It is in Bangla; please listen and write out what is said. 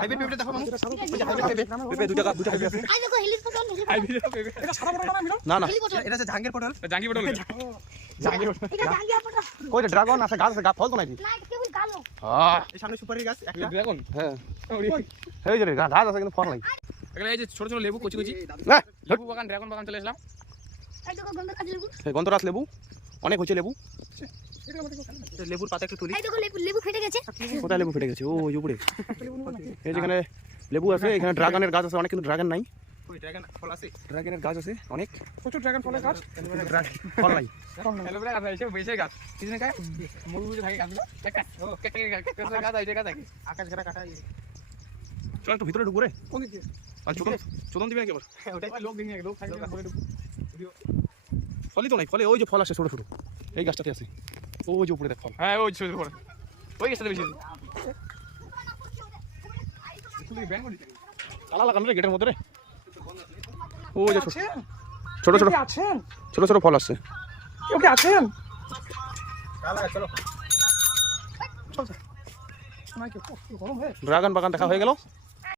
হাইব্রিড দেখো পেঁপে আই দেখো হিলিস পটল এটা সাদা পটল না মিলন না না। এটা হচ্ছে জাহাঙ্গীর পটল। এটা পটল। কই যে ড্রাগন আছে গাছ আছে গাছ ফল তো নাকি না এটা কেবল কালো। হ্যাঁ। এই সামনে সুপারি গাছ একটা। ড্রাগন? হ্যাঁ। এই যে গাছ আছে কিন্তু ফল নাই। এখানে এই যে ছোট ছোট লেবু কচি কচি। না লেবু বাগান ড্রাগন বাগান চলে আসলাম। এই দেখো গন্ধ লেবু গন্ধরাজ লেবু অনেক হয়েছে লেবু। লেবুর পাতা একটু তুলি। এই দেখো লেবু লেবু ফেটে গেছে। কোথায় লেবু ফেটে গেছে? ও ওই উপরে। এই যেখানে লেবু আছে এখানে ড্রাগনের গাছ আছে অনেক কিন্তু ড্রাগন নাই। ওই ড্রাগন ফল আছে? ড্রাগনের গাছ আছে অনেক। প্রচুর ড্রাগন ফলের গাছ। ফল নাই। হ্যালো গাছ এসে বেশি গাছ। কিছু না কাজ মুরগি থাকে গাছগুলো। ও কেটে কেটে গাছ আছে গাছ আছে। আকাশ ঘেরা কাটা চল একটু ভিতরে ঢুকুরে কোন দিকে আর চোদন চোদন দিবে নাকি আবার? ওটাই। লোক দিন লোক খাই ফলই তো নাই ফলে ওই যে ফল আসে ছোট ছোট। এই গাছটাতে আছে। ওই যে উপরে দেখ ফল হ্যাঁ ওই ছোট বড় ওই গাছটা বেশি তালা লাগানো রে গেটের মধ্যে রে ওই যে ছোট ছোট ছোট কেউ কি আছেন ছোট ছোট ফল আসছে কেউ কি আছেন ড্রাগন বাগান দেখা হয়ে গেল